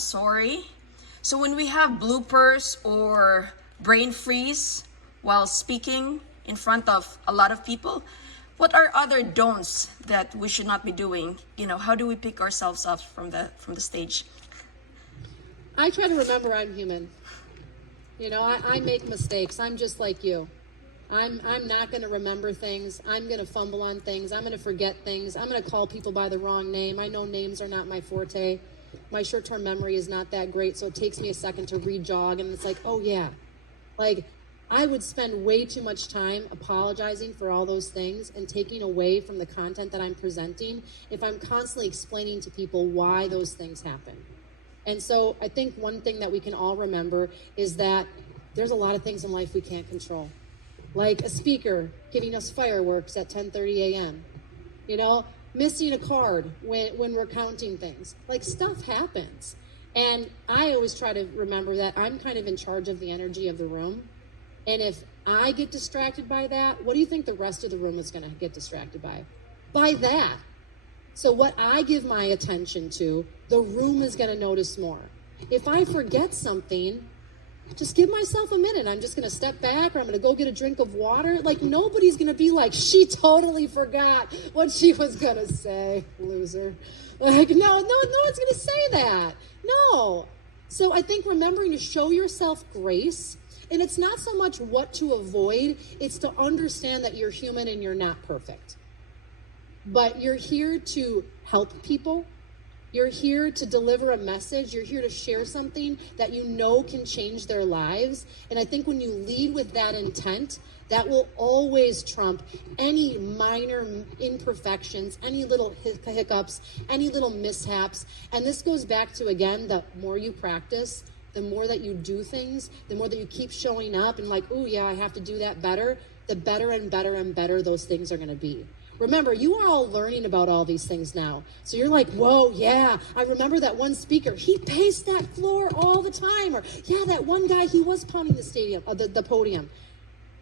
sorry. So when we have bloopers or brain freeze while speaking in front of a lot of people, what are other don'ts that we should not be doing? You know, how do we pick ourselves up from the stage? I try to remember I'm human. You know, I make mistakes. I'm just like you. I'm not going to remember things. I'm going to fumble on things. I'm going to forget things. I'm going to call people by the wrong name. I know names are not my forte. My short-term memory is not that great, so it takes me a second to re-jog, and it's like, oh yeah. Like, I would spend way too much time apologizing for all those things and taking away from the content that I'm presenting if I'm constantly explaining to people why those things happen. And so I think one thing that we can all remember is that there's a lot of things in life we can't control. Like a speaker giving us fireworks at 10:30 a.m. You know, missing a card when we're counting things. Like, stuff happens. And I always try to remember that I'm kind of in charge of the energy of the room. And if I get distracted by that, what do you think the rest of the room is going to get distracted by? By that. So what I give my attention to, the room is going to notice more. If I forget something, just give myself a minute. I'm just going to step back, or I'm going to go get a drink of water. Like, nobody's going to be like, she totally forgot what she was going to say, loser. Like, no one's going to say that. No. So I think remembering to show yourself grace, and it's not so much what to avoid, it's to understand that you're human and you're not perfect. But you're here to help people. You're here to deliver a message. You're here to share something that you know can change their lives. And I think when you lead with that intent, that will always trump any minor imperfections, any little hiccups, any little mishaps. And this goes back to, again, the more you practice, the more that you do things, the more that you keep showing up and like, oh yeah, I have to do that better, the better and better and better those things are going to be. Remember, you are all learning about all these things now. So you're like, whoa, yeah, I remember that one speaker, he paced that floor all the time. Or, yeah, that one guy, he was pounding the podium.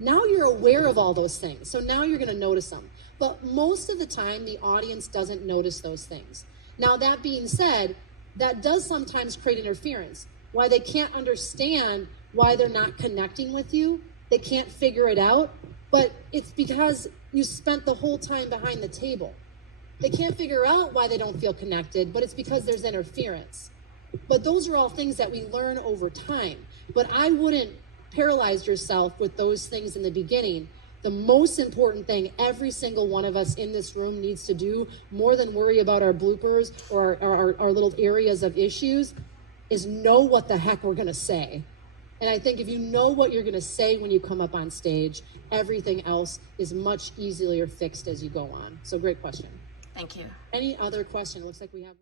Now you're aware of all those things. So now you're going to notice them. But most of the time, the audience doesn't notice those things. Now, that being said, that does sometimes create interference. Why they can't understand why they're not connecting with you. They can't figure it out. But it's because you spent the whole time behind the table. They can't figure out why they don't feel connected, but it's because there's interference. But those are all things that we learn over time. But I wouldn't paralyze yourself with those things in the beginning. The most important thing every single one of us in this room needs to do, more than worry about our bloopers or our little areas of issues, is know what the heck we're going to say. And I think if you know what you're going to say when you come up on stage, everything else is much easier fixed as you go on. So great question. Thank you. Any other question? It looks like we have